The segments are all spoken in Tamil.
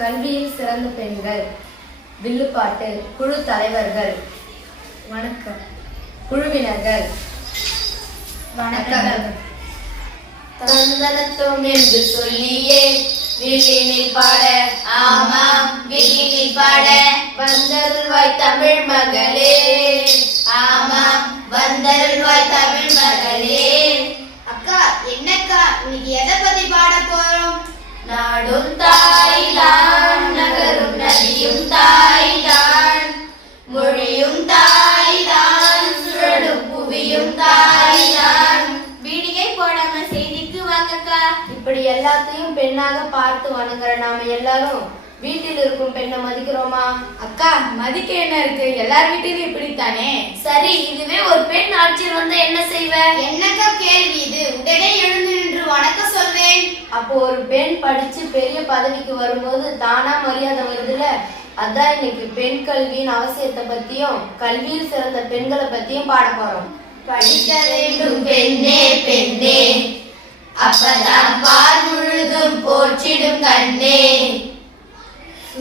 கல்வியில் சிறந்த பெண்கள், வில்லுப்பாட்டு, குழு தலைவர்கள், வணக்கம். குழுவினர்கள், வணக்கம். தந்தனத்தும் என்று சொல்லியே வில்லினில் பாட, ஆமாம் வில்லினில் பாட வந்தருள்வாய் தமிழ் மகளே, ஆமாம் வந்தருள்வாய் தமிழ் மகளே. அக்கா, என்னக்கா இன்னைக்கு எதை பத்தி பாட போறோம்? நாடும் தாய்தான், நகரும் நதியும் தாய்தான், மொழியும் தாய்தான், சுழலும் புவியும் தாய்தான். வீடிகை போடாம செய்திக்கு வாங்கக்கா. இப்படி எல்லாத்தையும் பெண்ணாக பார்த்து வணங்குற நாம எல்லாரும் வீட்டில் இருக்கும் பெண்ணை மதிக்கிறோமா? அக்கா, மதிக்க என்ன இருக்கு? எல்லார் வீட்டிலும் இப்படித்தானே. சரி, இதுவே ஒரு பெண் ஆட்சியில் வந்து என்ன செய்வ? என்னக்கா கேள்வி இது? உடனே எழுந்து நின்று வணக்கம் சொல்வேன். அப்போ ஒரு பெண் படிச்சு பெரிய பதவிக்கு வரும்போது தானா மரியாதை வருதுல. அதான் இன்னைக்கு பெண் கல்வியின் அவசியத்தை பத்தியும் கல்வியில் சிறந்த பெண்களை பத்தியும் பாட போறோம். படிக்க வேண்டும் பெண்ணே பெண்ணே, அப்பதான் பார் முழுதும் போற்றிடும் கண்ணே.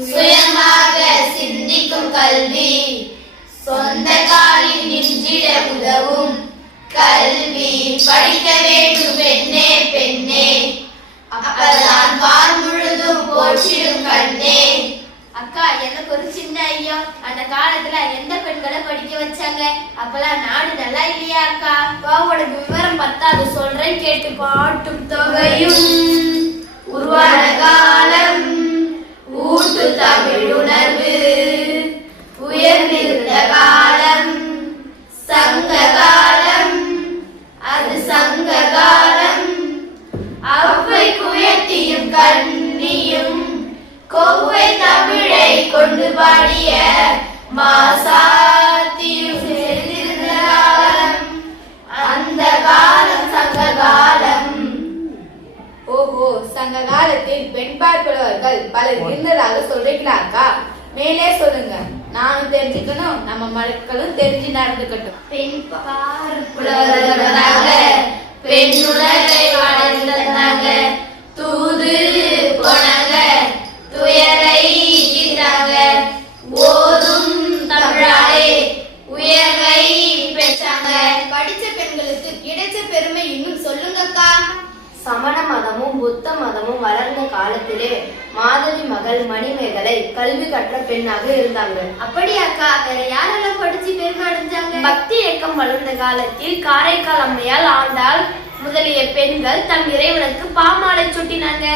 சுயமாக சிந்திக்கும் கல்வி, சொந்த காலில் நின்றிட உதவும் கல்வி. படிக்க வேண்டும் பெண்ணே பெண்ணே, அப்பதான் பார் முழுதும் போற்றிடும் கண்ணே. அக்கா, எனக்கு ஒரு சின்ன ஐயோ, அந்த காலத்துல எந்த பெண்களை படிக்க வச்சாங்க? அப்பெல்லாம் நாடு நல்லா இல்லையா அக்கா? உனக்கு விவரம் பத்தாது, சொல்றேன் கேட்டு. பாட்டும் தொகையும் உருவான காலம், ஊட்டு தமிழ் உணர்வு உயர்ந்திருந்த காலம், சங்க காலம், அது சங்க காலம். அவ்வை குயத்தியும் கண்ணியும் கொவ்வை தமிழை கொண்டு பாடிய மாசாத்தியும் சேர்ந்திருந்த காலம், அந்த காலம் சங்க காலம். ஓஹோ, சங்க காலத்தில் பெண் பார்ப்பவர்கள் பலர் இருந்ததாக சொல்றீங்களா அக்கா? மேலே சொல்லுங்க, நானும் தெரிஞ்சுக்கணும், நம்ம மக்களும் தெரிஞ்சு நடந்துக்கட்டும். பெண் பார்ப்பவர்களாக பெண்ணுலகை வாழ்ந்தாங்க, தூது போனாங்க, துயரை தீர்த்தாங்க, ஓதும் தமிழாலே உயர்வை பெற்றாங்க. படிச்ச பெண்களுக்கு கிடைச்ச பெருமை இன்னும் சொல்லுங்கக்கா. சமண மதமும் புத்த மதமும் வளர்ந்த காலத்திலே மாதவி மகள் மணிமேகலை கல்வி கற்ற பெண்ணாக இருந்தாங்க. அப்படியாக்கா? வேற யாரெல்லாம் படிச்சு பெருமை அடைஞ்சாங்க? பக்தி இயக்கம் வளர்ந்த காலத்தில் காரைக்கால் அம்மையால் ஆண்டாள் முதலிய பெண்கள் தம் இறைவனுக்கு பாமாலை சுட்டினாங்க.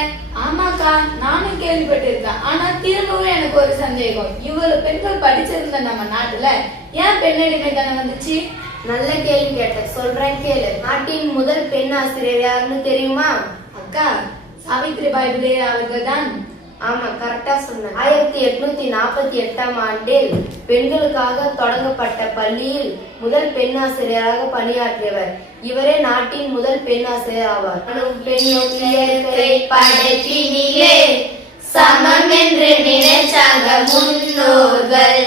ஆமாக்கா, நானும் கேள்விப்பட்டிருக்கேன். ஆனா திரும்பவும் எனக்கு ஒரு சந்தேகம். இவ்வளவு பெண்கள் படிச்சிருந்த நம்ம நாட்டுல ஏன் பெண்ணடிமை தானே வந்துச்சு? நல்ல கேள்வி கேட்ட, சொல்றேன் கேளு. நாட்டின் முதல் பெண் ஆசிரியர் யாருன்னு தெரியுமா? அக்கா, சாவித்ரிபாய் புலே அவர்கள் தான். ஆமா, கரெக்டா சொன்ன. 1848ஆம் ஆண்டில் பெண்களுக்காக தொடங்கப்பட்ட பள்ளியில் முதல் பெண் ஆசிரியராக பணியாற்றியவர் இவரே. நாட்டின் முதல் பெண் ஆசிரியர் ஆவார். படைப்பினிலே சமம் என்று நினைச்சாங்க முன்னோர்கள்,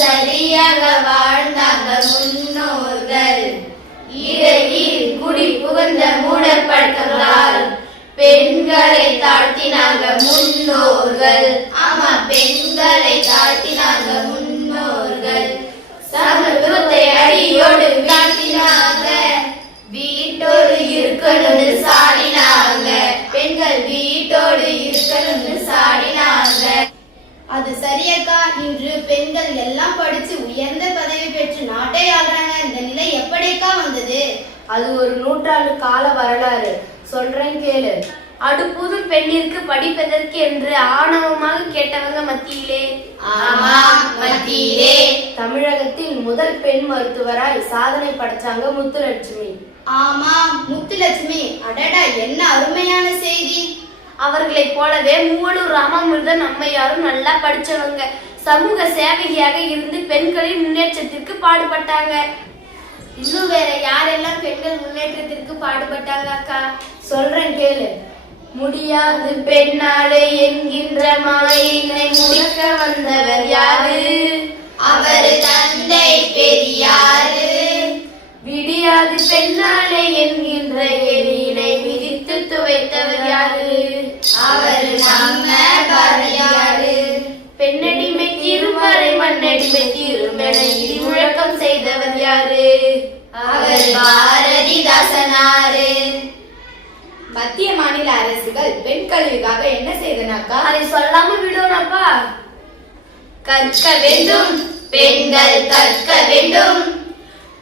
சரியாக வாழ்ந்தாங்க முன்னோர்கள். இடையில் குடி புகுந்த மூடர் பழக்கங்களால் பெண்களை தாழ்த்தினாங்க முன்னோர்கள். ஆமா, பெண்களை தாழ்த்தினாங்க முன்னோர்கள். சமத்துவத்தை அடியோடு காட்டினாங்க, வீட்டோடு இருக்கணும்னு சாடினாங்க. பெண்கள் வீட்டோடு இருக்கணும்னு சாடினாங்க. அது சரியக்கா. இன்று பெண்கள் எல்லாம் படிச்சு உயர்ந்த பதவி பெற்று நாட்டை ஆளுறாங்க. இந்த நிலை எப்படிக்கா வந்தது? அது ஒரு நூற்றாண்டு கால வரலாறு. சொல்றேன் கேளு. அடுப்புது பெண்ணிற்கு படிப்பதற்கு என்று ஆணவமாக கேட்டவங்க மத்தியிலே, ஆமாம் மத்தியிலே, தமிழகத்தில் முதல் பெண் மருத்துவராய் சாதனை படைச்சாங்க முத்துலட்சுமி. ஆமாம் முத்துலட்சுமி. அடடா, என்ன அருமையான செய்தி. அவர்களை போலவே மூவலூர் ராமாமிர்தன் அம்மையாரும் நல்லா படிச்சவங்க. சமூக சேவகியாக இருந்து பெண்களின் முன்னேற்றத்திற்கு பாடுபட்டாங்க. இன்னும் வேற யாரெல்லாம் பெண்கள் முன்னேற்றத்திற்கு பாடுபட்டாங்க அக்கா? சொல்றேன் கேளு. முடியாது பெண்ணாலே என்கின்ற மாயினை முடிக்க வந்தவர் யாரு? அவர் தந்தை பெரியாரு. விடியாது பெண்ணாலே என்கின்ற எரியினை மிதித்து துவைத்தவர் யாரு? அவர் நம்ம பாரதியார். முழக்கம் செய்தவர் யாரு? அவர் பாரதிதாசனாரு. மத்திய மாநில அரசுகள் பெண் கல்விக்காக என்ன செய்தனாக்கா? அதை சொல்லாம விடுவோம்ப்பா. கற்க வேண்டும் பெண்கள் கற்க வேண்டும்,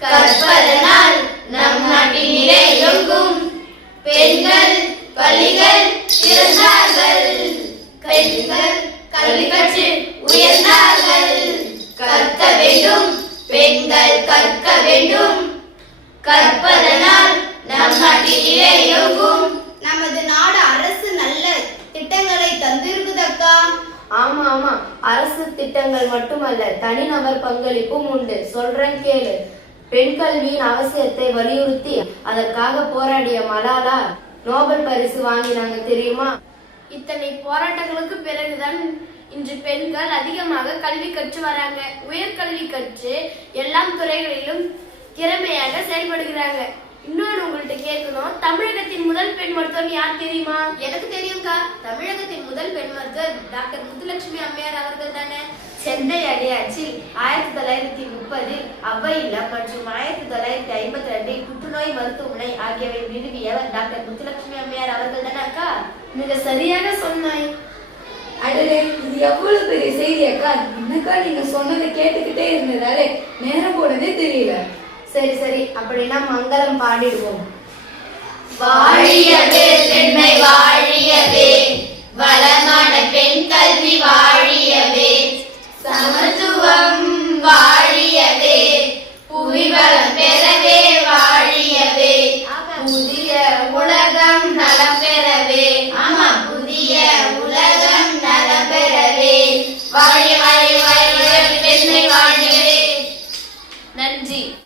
கற்பதனால் நம் நாட்டின் நிலை எங்கும். பெண்கள் பள்ளிகள் திறந்தார்கள், பெண்கள் கல்வி கற்று உயர்ந்தார்கள். கற்க வேண்டும் பெண்கள் கற்க வேண்டும், கற்பதனால் நம் நாட்டின் நிலை எங்கும். நமது நாடு அரசு நல்ல திட்டங்களை தந்திருக்குதக்கா. ஆமா ஆமா, அரசு திட்டங்கள் மட்டுமல்ல, தனிநபர் பங்களிப்பும் உண்டு. சொல்றேன் கேளு. பெண் கல்வியின் அவசியத்தை வலியுறுத்தி அதற்காக போராடிய மலாலா நோபல் பரிசு வாங்கினாங்க தெரியுமா? இத்தனை போராட்டங்களுக்கு பிறகுதான் இன்று பெண்கள் அதிகமாக கல்வி கற்று வராங்க. உயர்கல்வி கற்று எல்லா துறைகளிலும் திறமையாக செயல்படுகிறாங்க. இன்னொன்று உங்கள்கிட்ட கேட்கணும், தமிழகத்தின் முதல் பெண் மருத்துவர் யார் தெரியுமா? எனக்கு தெரியும்க்கா. தமிழகத்தின் முதல் பெண் மருத்துவர் டாக்டர் முத்துலட்சுமி அம்மையார் அவர்கள் தானே. சென்னை அடையாற்றில் 1930 அவ்வை இல்லம் மற்றும் 1952 புற்றுநோய் மருத்துவமனை ஆகியவை நிறுவியவர் டாக்டர் முத்துலட்சுமி அம்மையார் அவர்கள் தானே அக்கா? மிக சரியாக சொன்னாய். அடலே, இது எவ்வளவு பெரிய செய்தி அக்கா. என்னக்கா நீங்க சொன்னதை கேட்டுக்கிட்டே இருந்ததாலே நேரம் போனதே தெரியல. சரி சரி, அப்படின்னா மங்களம் பாடிடுவோம். வாழியவே பெண்மை வாழியவே, வளமான பெண் கல்வி வாழியவே, சமத்துவம் வாழியவே, புவி வளம் பெறவே வாழியவே, புதிய உலகம் நலம் பெறவே. ஆமா, புதிய உலகம் நலம் பெறவே வாழி